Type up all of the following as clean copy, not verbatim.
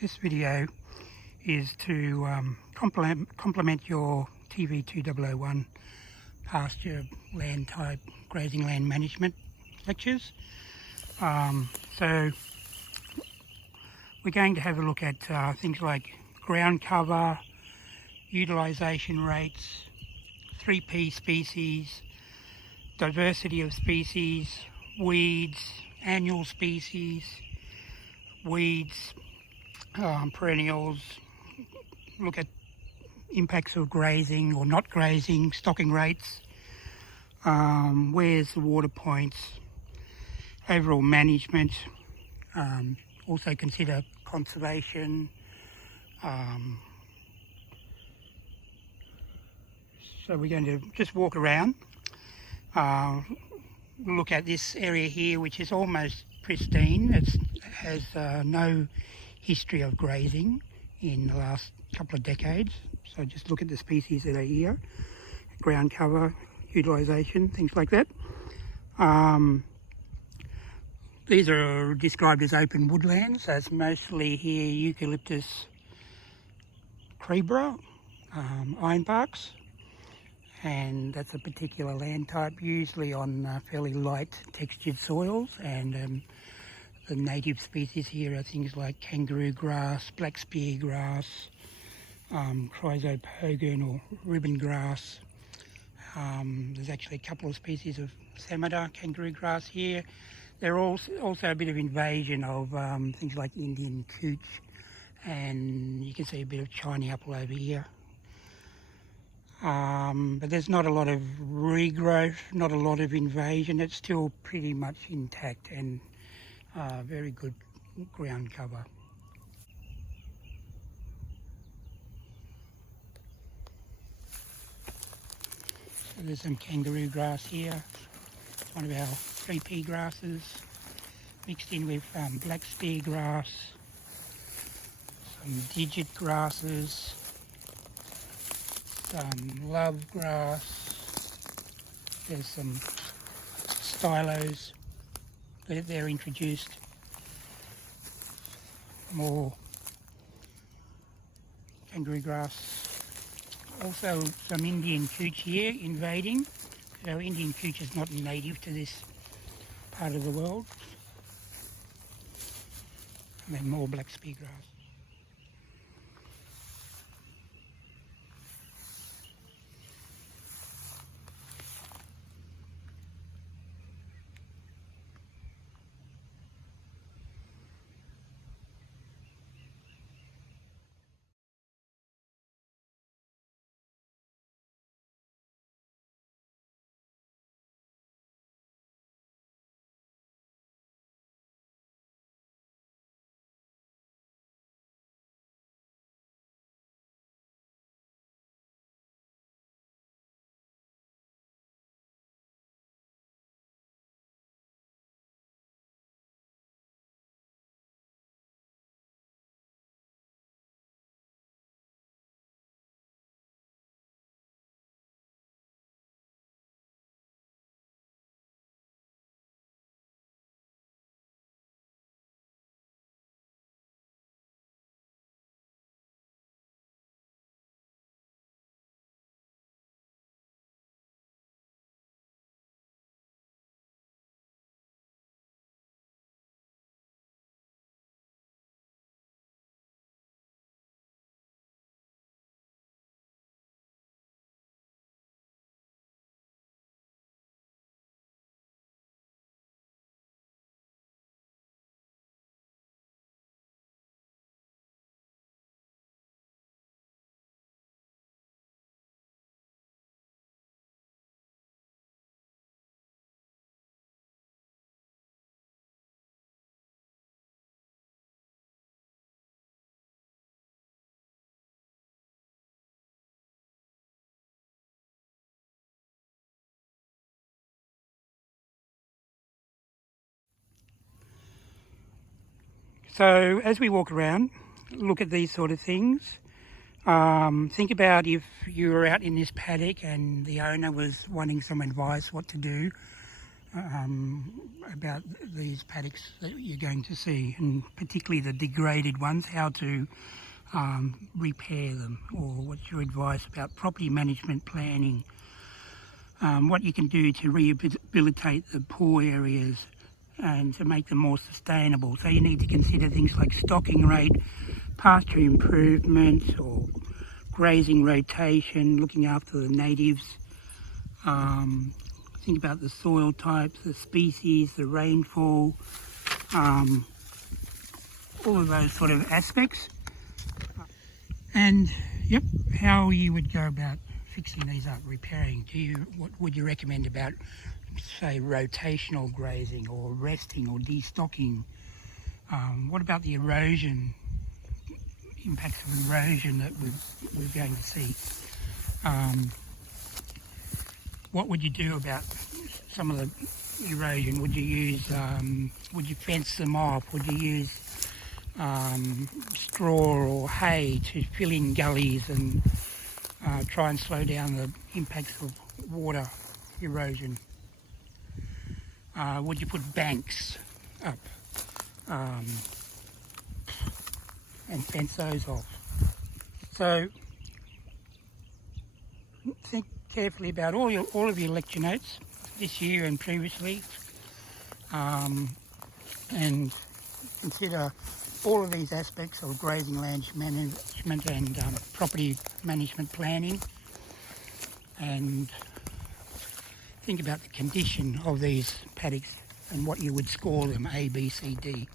This video is to complement your TV2001 pasture land type grazing land management lectures. So we're going to have a look at things like ground cover, utilisation rates, 3P species, diversity of species, weeds, annual species, weeds, perennials, look at impacts of grazing or not grazing, stocking rates, where's the water points, overall management, also consider conservation. So we're going to just walk around, look at this area here, which is almost pristine. It has no history of grazing in the last couple of decades. So just look at the species that are here, ground cover, utilisation, things like that. These are described as open woodlands. That's mostly here eucalyptus cribra, ironbarks, and that's a particular land type, usually on fairly light textured soils. And the native species here are things like kangaroo grass, black spear grass, chrysopogon or ribbon grass. There's actually a couple of species of Samada kangaroo grass here. There are also a bit of invasion of things like Indian cooch, and you can see a bit of China apple over here. But there's not a lot of regrowth, not a lot of invasion. It's still pretty much intact and very good ground cover. So there's some kangaroo grass here. It's one of our 3P grasses, mixed in with black spear grass, some digit grasses, some love grass. There's some stylos that they're introduced. More kangaroo grass. Also some Indian cooch here invading. So Indian cooch is not native to this part of the world. And then more black spear grass. So as we walk around, look at these sort of things. Think about if you were out in this paddock and the owner was wanting some advice what to do about these paddocks that you're going to see, and particularly the degraded ones, how to repair them, or what's your advice about property management planning, what you can do to rehabilitate the poor areas and to make them more sustainable. So you need to consider things like stocking rate, pasture improvement, or grazing rotation, looking after the natives. Think about the soil types, the species, the rainfall, all of those sort of aspects. And yep, how you would go about fixing these up, repairing. What would you recommend about, say, rotational grazing or resting or destocking? What about the erosion, impacts of erosion that we're going to see? What would you do about some of the erosion? Would you fence them off? Would you use straw or hay to fill in gullies and try and slow down the impacts of water erosion? Would you put banks up and fence those off? So think carefully about all of your lecture notes this year and previously, and consider all of these aspects of grazing land management and property management planning, and think about the condition of these paddocks and what you would score them, A, B, C, D.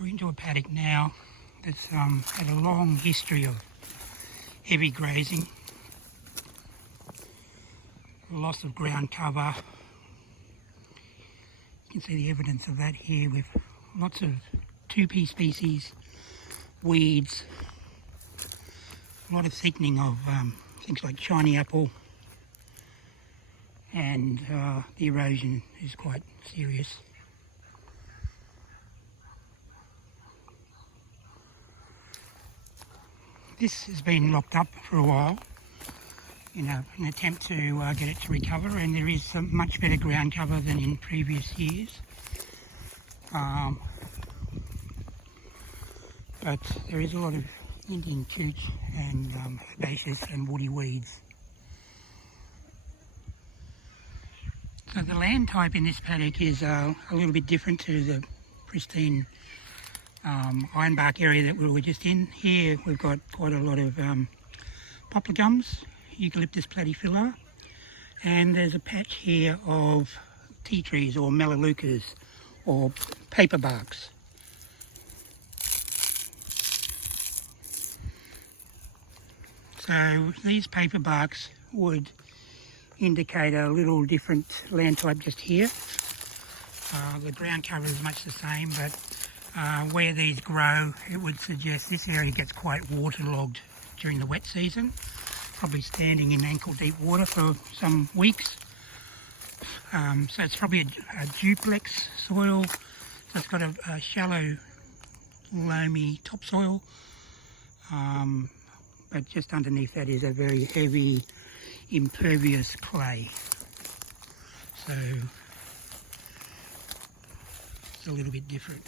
We're into a paddock now that's had a long history of heavy grazing, loss of ground cover. You can see the evidence of that here with lots of 2P species, weeds, a lot of thickening of things like shiny apple, and the erosion is quite serious. This has been locked up for a while in an attempt to get it to recover, and there is some much better ground cover than in previous years. But there is a lot of Indian cooch and herbaceous and woody weeds. So the land type in this paddock is a little bit different to the pristine ironbark area that we were just in. Here we've got quite a lot of poplar gums, Eucalyptus platyphila, and there's a patch here of tea trees or melaleucas or paperbarks. So these paperbarks would indicate a little different land type just here. The ground cover is much the same, but where these grow, it would suggest this area gets quite waterlogged during the wet season, probably standing in ankle-deep water for some weeks. So it's probably a duplex soil, so it's got a shallow, loamy topsoil, but just underneath that is a very heavy impervious clay. So it's a little bit different.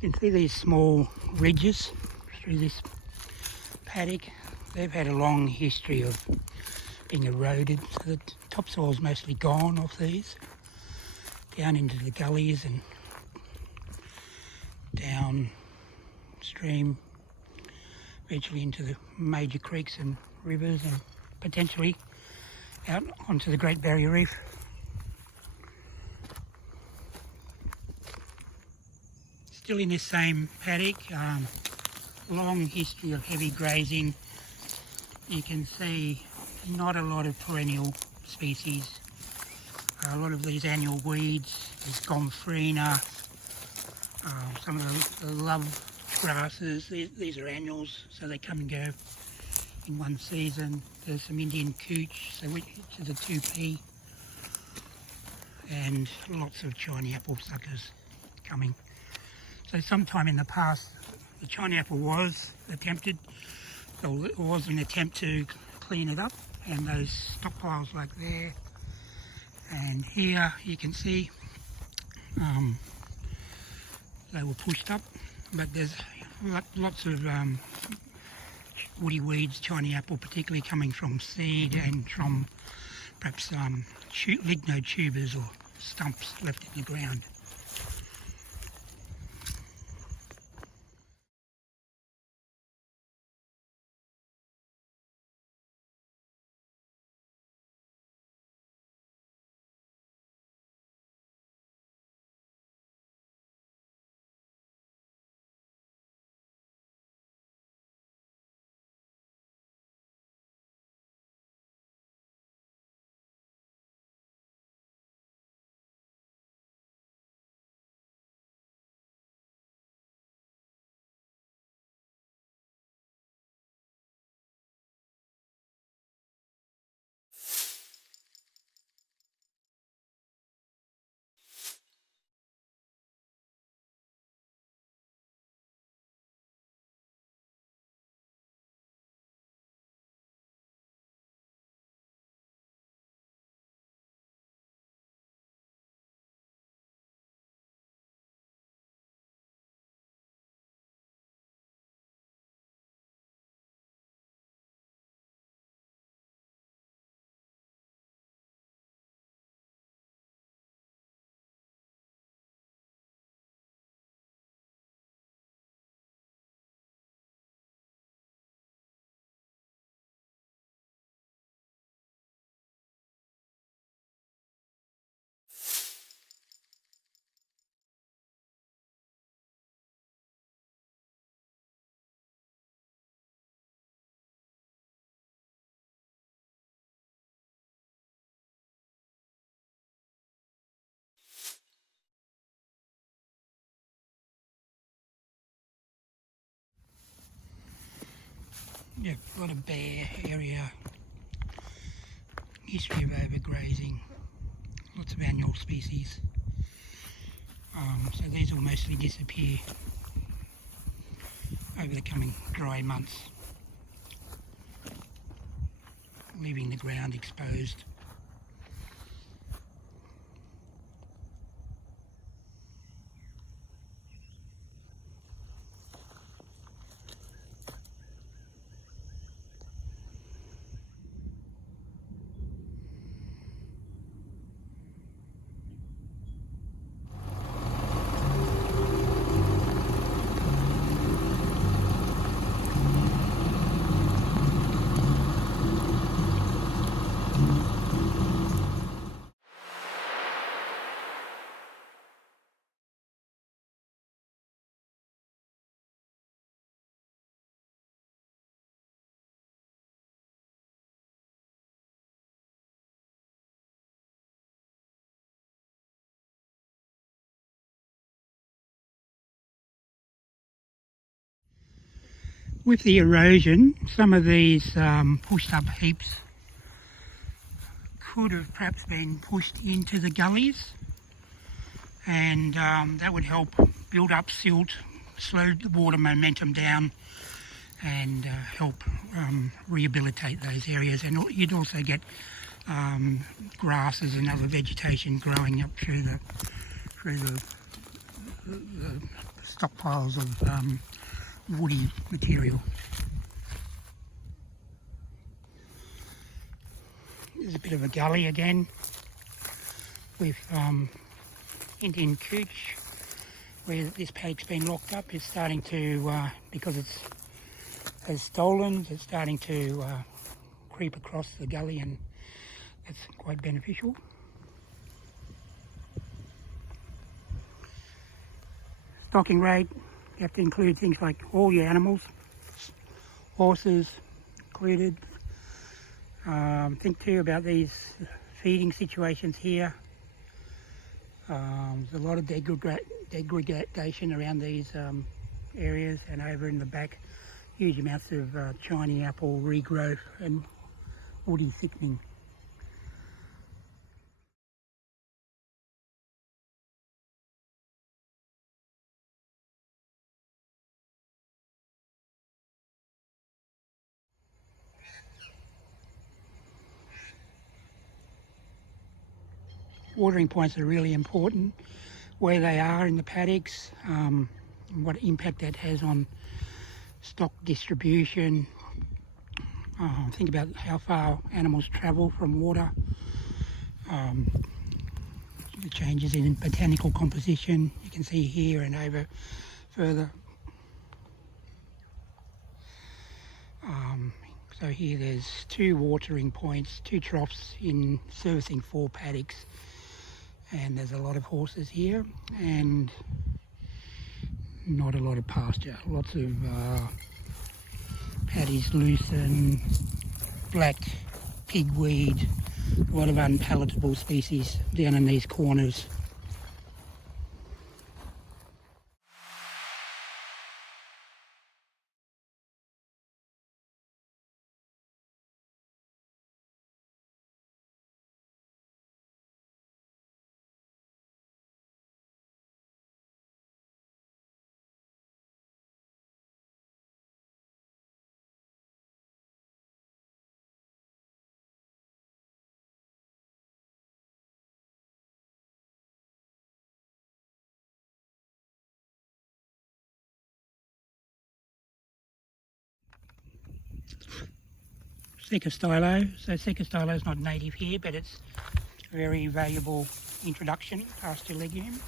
You can see these small ridges through this paddock. They've had a long history of being eroded, so the topsoil's mostly gone off these, down into the gullies and downstream, eventually into the major creeks and rivers and potentially out onto the Great Barrier Reef. Still in this same paddock, long history of heavy grazing. You can see not a lot of perennial species. A lot of these annual weeds, there's gomphrena, some of the love grasses, these are annuals, so they come and go in one season. There's some Indian cooch, so which is a 2P, and lots of China apple suckers coming. So sometime in the past, the China apple was attempted, or it was an attempt to clean it up, and those stockpiles like there and here, you can see they were pushed up, but there's lots of woody weeds, China apple particularly, coming from seed and from perhaps lignotubers or stumps left in the ground. Yeah, a lot of bare area, history of overgrazing, lots of annual species. So these will mostly disappear over the coming dry months, leaving the ground exposed. With the erosion, some of these pushed up heaps could have perhaps been pushed into the gullies, and that would help build up silt slow the water momentum down and help rehabilitate those areas. And you'd also get grasses and other vegetation growing up through the stockpiles of woody material. There's a bit of a gully again with Indian cooch, where this paddock's been locked up. It's starting to, because it's stolen, it's starting to creep across the gully, and that's quite beneficial. Stocking rate, you have to include things like all your animals, horses included. Think too about these feeding situations here. There's a lot of degradation around these areas, and over in the back, huge amounts of Chinese apple regrowth and woody thickening. Watering points are really important, where they are in the paddocks, what impact that has on stock distribution. Think about how far animals travel from water, the changes in botanical composition you can see here and over further. So here there's 2 watering points, 2 troughs in servicing 4 paddocks, and there's a lot of horses here and not a lot of pasture. Lots of paddies lucerne, black pigweed, a lot of unpalatable species down in these corners. Stylo. So Stylo is not native here, but it's a very valuable introduction pasture legume.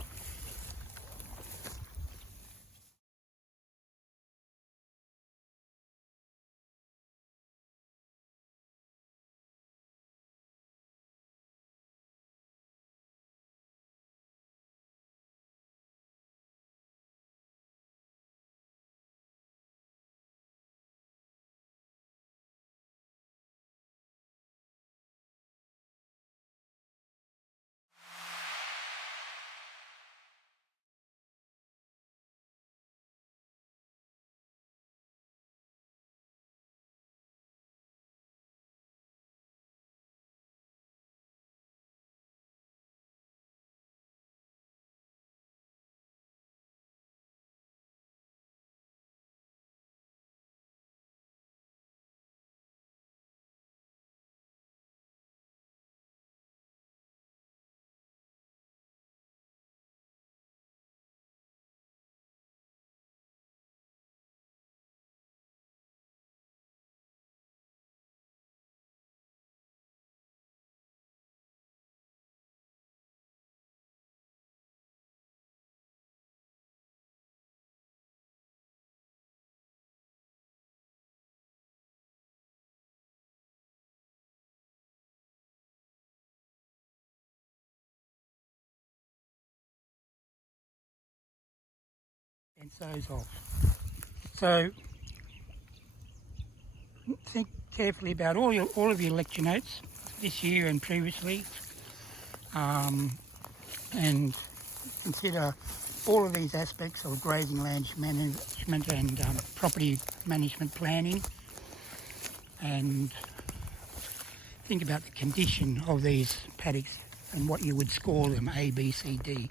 And sows off. So think carefully about all of your lecture notes this year and previously, and consider all of these aspects of grazing land management and property management planning, and think about the condition of these paddocks and what you would score them, A, B, C, D.